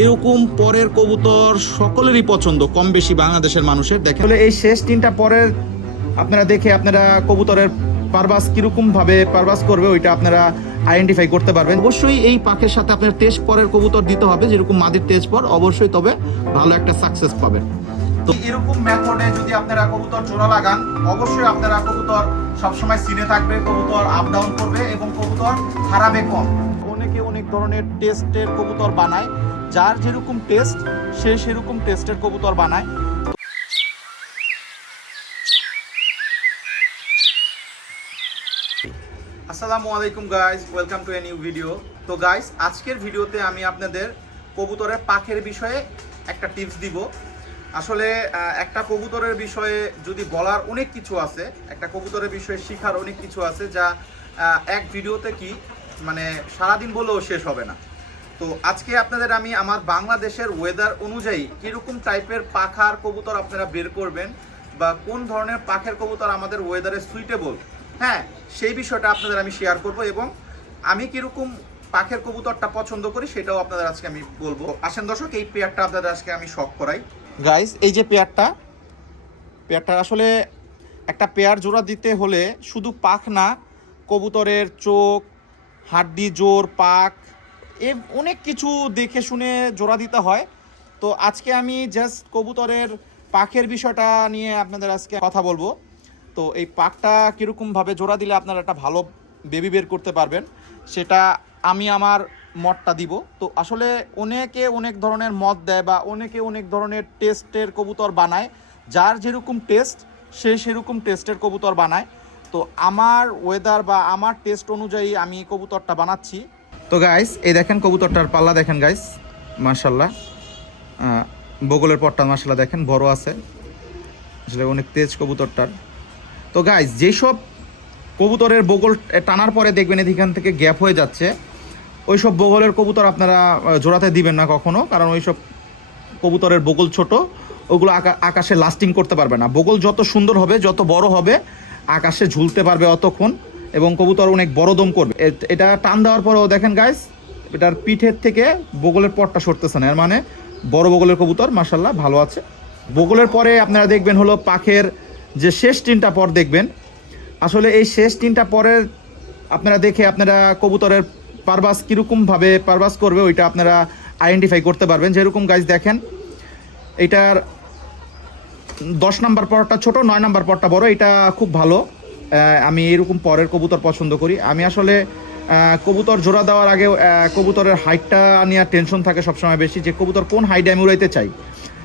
এরকম পরের কবুতর সকলেরই পছন্দ, কম বেশি বাংলাদেশের মানুষের। দেখেন এই শেষ তিনটা পরের আপনারা দেখে আপনারা কবুতরের পারবাস কিরকম ভাবে পারবাস করবে ওইটা আপনারা আইডেন্টিফাই করতে পারবেন। অবশ্যই এই পাখের সাথে আপনার টেস্ট পরের কবুতর দিতে হবে, যেরকম মাদির টেস্ট পর, অবশ্যই তবে ভালো একটা সাকসেস পাবেন। তো এরকম মেথডে যদি আপনারা কবুতর জোড়া লাগান, অবশ্যই আপনারা কবুতর সবসময় সিনে থাকবে, কবুতর আপ ডাউন করবে এবং কবুতর হারাবে কম। অনেকে অনেক ধরনের টেস্টের কবুতর বানায়, যার যেরকম টেস্ট সে সেরকম টেস্টের কবুতর বানায়। আসসালামু আলাইকুম guys, welcome to a new video. তো গাইস, আজকের ভিডিওতে আমি আপনাদের কবুতরের পাখের বিষয়ে একটা টিপস দিব। আসলে একটা কবুতরের বিষয়ে যদি বলার অনেক কিছু আছে, একটা কবুতরের বিষয়ে শেখার অনেক কিছু আছে, যা এক ভিডিওতে কি মানে সারাদিন বলেও শেষ হবে না। তো আজকে আপনাদের আমি আমার বাংলাদেশের ওয়েদার অনুযায়ী কীরকম টাইপের পাখার কবুতর আপনারা বের করবেন বা কোন ধরনের পাখের কবুতর আমাদের ওয়েদারে সুইটেবল, হ্যাঁ, সেই বিষয়টা আপনাদের আমি শেয়ার করব এবং আমি কীরকম পাখের কবুতরটা পছন্দ করি সেটাও আপনাদের আজকে আমি বলবো। আসেন দর্শক, এই পেয়ারটা আপনাদের আজকে আমি শখ করাই। গাইস, এই যে পেয়ারটা আসলে একটা পেয়ার জোড়া দিতে হলে শুধু পাখ না, কবুতরের চোখ, হাড্ডি জোর, পাখ, অনেক কিছু দেখে শুনে জোড়া দিতে হয়। তো আজকে আমি জাস্ট কবুতরের পাখের বিষয়টা নিয়ে আপনাদের আজকে কথা বলবো। তো এই পাখটা কীরকমভাবে জোড়া দিলে আপনারা একটা ভালো বেবি বের করতে পারবেন সেটা আমি আমার মতটা দিব। তো আসলে অনেকে অনেক ধরনের মত দেয় বা অনেকে অনেক ধরনের টেস্টের কবুতর বানায়, যার যেরকম টেস্ট সে সেরকম টেস্টের কবুতর বানায়। তো আমার ওয়েদার বা আমার টেস্ট অনুযায়ী আমি কবুতরটা বানাচ্ছি। তো গাইস, এই দেখেন কবুতরটার পাল্লা দেখেন গাইস, মাশাল্লাহ, বগলের পটটা মাশাল্লাহ দেখেন বড় আছে, আসলে অনেক তেজ কবুতরটার। তো গাইস, যেসব কবুতরের বগল টানার পরে দেখবেন এখান থেকে গ্যাপ হয়ে যাচ্ছে, ওই সব বগলের কবুতর আপনারা জোড়াতে দিবেন না কখনো, কারণ ওই সব কবুতরের বগল ছোট, ওগুলো আকাশে লাস্টিং করতে পারবে না। বগল যত সুন্দর হবে, যত বড় হবে, আকাশে ঝুলতে পারবে অতক্ষণ এবং কবুতর অনেক বড় দম করবে। এটা টান দেওয়ার পরেও দেখেন গাইস, এটার পিঠের থেকে বগলের পরটা সরতেছে না, এর মানে বড় বগলের কবুতর মাশাল্লাহ ভালো আছে। বগলের পরে আপনারা দেখবেন হলো পাখের যে শেষ তিনটা পর দেখবেন, আসলে এই শেষ তিনটা পরের আপনারা দেখে আপনারা কবুতরের পারবাস কীরকমভাবে পারবাস করবে ওইটা আপনারা আইডেন্টিফাই করতে পারবেন। যেরকম গাইস দেখেন, এটার 10 নাম্বার পরটা ছোট, 9 নাম্বার পরটা বড়, এটা খুব ভালো। আমি এরকম পরের কবুতর পছন্দ করি। আমি আসলে কবুতর জোড়া দেওয়ার আগে কবুতরের হাইটটা নিয়ে টেনশন থাকে সবসময় বেশি, যে কবুতর কোন হাইটে আমি উড়াইতে চাই।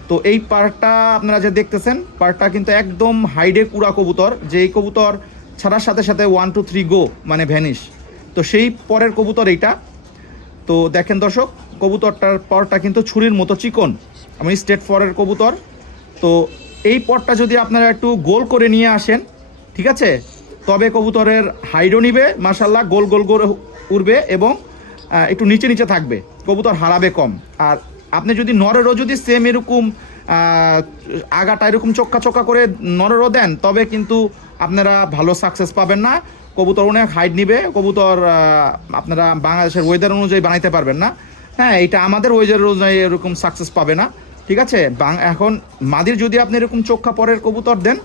তো এই পার্টটা আপনারা যে দেখতেছেন, পার্টটা কিন্তু একদম হাইডে কুড়া কবুতর, যে এই কবুতর ছাড়ার সাথে সাথে 1 2 3 গো মানে ভ্যানিশ। তো সেই পরের কবুতর এইটা। তো দেখেন দর্শক, কবুতরটার পরটা কিন্তু ছুরির মতো চিকন, আমি স্টেট পরের কবুতর। তো এই পরটা যদি আপনারা একটু গোল করে নিয়ে আসেন, ঠিক আছে, তবে কবুতরের হাইডও নিবে মাশাল্লাহ, গোল গোল করে উড়বে এবং একটু নিচে নিচে থাকবে, কবুতর হারাবে কম। আর আপনি যদি নরেরও যদি সেম এরকম আগাটা এরকম চোক্কা চোক্কা করে নরেরও দেন, তবে কিন্তু আপনারা ভালো সাকসেস পাবেন না। কবুতর অনেক হাইট নিবে, কবুতর আপনারা বাংলাদেশের ওয়েদার অনুযায়ী বানাইতে পারবেন না। হ্যাঁ, এটা আমাদের ওয়েদার অনুযায়ী এরকম সাকসেস পাবে না, ঠিক আছে। এখন মাদির যদি আপনি এরকম চোখা পরের কবুতর দেন,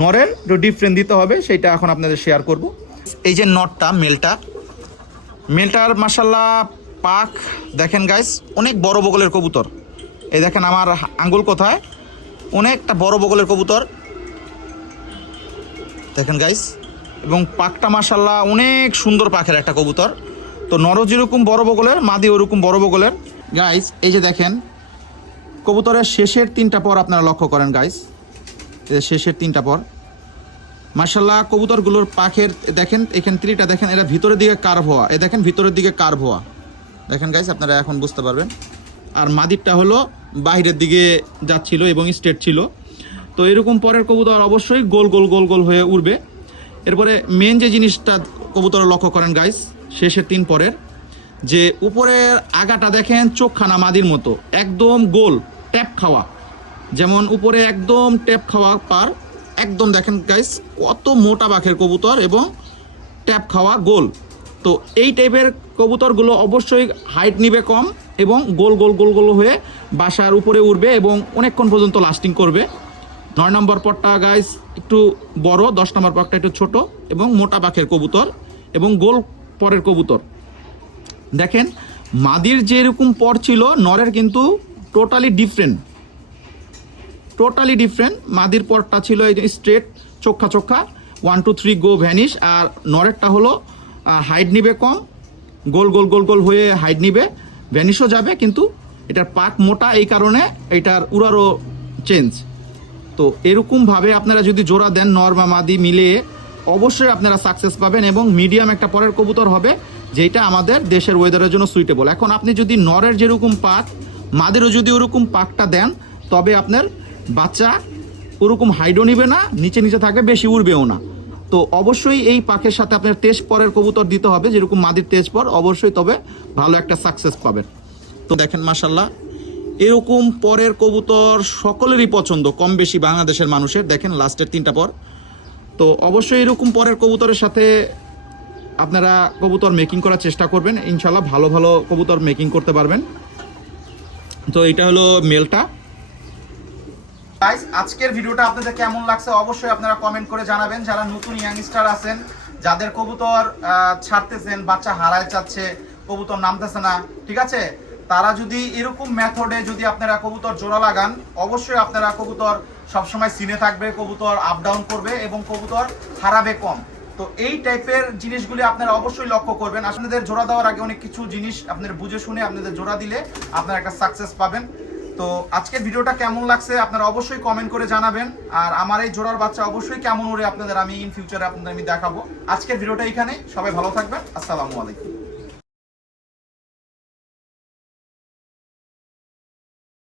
নরের একটু ডিফারেন্ট দিতে হবে, সেইটা এখন আপনাদের শেয়ার করব। এই যে নটটা, মেলটার মাশাল্লাহ পাখ দেখেন গাইস, অনেক বড় বগলের কবুতর। এই দেখেন আমার আঙ্গুল কোথায়, অনেকটা বড় বগলের কবুতর দেখেন গাইস, এবং পাখটা মাশাল্লাহ অনেক সুন্দর পাখের একটা কবুতর। তো নর যেরকম বড় বগলের, মাদি ওরকম বড় বগলের। গাইস, এই যে দেখেন কবুতরের শেষের তিনটা পর আপনারা লক্ষ্য করেন গাইস, শেষের তিনটা পর মাশাল্লাহ কবুতরগুলোর পাখের দেখেন, এখান ত্রিটা দেখেন, এরা ভিতরের দিকে কার্ভ হওয়া, এ দেখেন ভিতরের দিকে কার্ভ হওয়া দেখেন গাইস, আপনারা এখন বুঝতে পারবেন। আর মাদিরটা হলো বাইরের দিকে যাচ্ছিল এবং স্ট্রেট ছিল। তো এরকম পরের কবুতর অবশ্যই গোল গোল গোল গোল হয়ে উড়বে। এরপরে মেন যে জিনিসটা কবুতর লক্ষ্য করেন গাইস, শেষের তিন পরের যে উপরের আগাটা দেখেন চোখখানা মাদির মতো, একদম গোল ট্যাপ খাওয়া, যেমন উপরে একদম ট্যাপ খাওয়া পার, একদম দেখেন গাইস কত মোটা পাখের কবুতর এবং ট্যাপ খাওয়া গোল। তো এই টাইপের কবুতরগুলো অবশ্যই হাইট নিবে কম এবং গোল গোল গোল গোল হয়ে বাসার উপরে উঠবে এবং অনেকক্ষণ পর্যন্ত লাস্টিং করবে। 9 নম্বর পটটা গাইস একটু বড়, 10 নম্বর পটটা একটু ছোট এবং মোটা পাখের কবুতর এবং গোল পরের কবুতর। দেখেন মাদির যেরকম পর ছিল নরের কিন্তু টোটালি ডিফারেন্ট। মাদির পরটা ছিল এই যে স্ট্রেট চোখা 1 2 3 গো ভ্যানিশ, আর নরেরটা হলো হাইট নিবে কম, গোল গোল গোল গোল হয়ে হাইট নিবে, ভ্যানিশও যাবে, কিন্তু এটার পাক মোটা, এই কারণে এটার উড়ারও চেঞ্জ। তো এরকমভাবে আপনারা যদি জোড়া দেন নর বা মাদি মিলিয়ে, অবশ্যই আপনারা সাকসেস পাবেন এবং মিডিয়াম একটা পরের কবুতর হবে, যেটা আমাদের দেশের ওয়েদারের জন্য সুইটেবল। এখন আপনি যদি নরের যেরকম পাক, মাদেরও যদি ওরকম পাকটা দেন, তবে আপনার বাচ্চা ওরকম হাইডও নিবে না, নিচে থাকবে, বেশি উড়বেও না। তো অবশ্যই এই পাখের সাথে আপনার তেজ পরের কবুতর দিতে হবে, যেরকম মাদির তেজ পর, অবশ্যই তবে ভালো একটা সাকসেস পাবেন। তো দেখেন মাশাল্লাহ এরকম পরের কবুতর সকলেরই পছন্দ, কম বেশি বাংলাদেশের মানুষের। দেখেন লাস্টের 3টা পর। তো অবশ্যই এরকম পরের কবুতরের সাথে আপনারা কবুতর মেকিং করার চেষ্টা করবেন, ইনশাল্লাহ ভালো ভালো কবুতর মেকিং করতে পারবেন। তো এটা হলো মেলটা। গাইস আজকের ভিডিওটা আপনাদের কেমন লাগছে অবশ্যই আপনারা কমেন্ট করে জানাবেন। যারা নতুন ইয়াংস্টার আছেন, যাদের কবুতর ছাড়তেছেন, বাচ্চা হারায় যাচ্ছে, কবুতর নামতেছে না, ঠিক আছে, তারা যদি এরকম মেথডে যদি আপনারা কবুতর জোড়া লাগান, অবশ্যই আপনারা কবুতর সবসময় সিনে থাকবে, কবুতর আপ ডাউন করবে এবং কবুতর হারাবে কম। তো এই টাইপের জিনিসগুলি আপনারা অবশ্যই লক্ষ্য করবেন। আপনাদের জোড়া দেওয়ার আগে অনেক কিছু জিনিস আপনারা বুঝে শুনে আপনাদের জোড়া দিলে আপনারা একটা সাকসেস পাবেন। তো আজকের ভিডিওটা কেমন লাগছে আপনারা অবশ্যই কমেন্ট করে জানাবেন। আর আমার এই জোড়ার বাচ্চা অবশ্যই কেমন ওড়ে আপনাদের আমি ইন ফিউচারে আপনাদের আমি দেখাবো। আজকের ভিডিওটা এখানে, সবাই ভালো থাকবেন, আসসালামু আলাইকুম।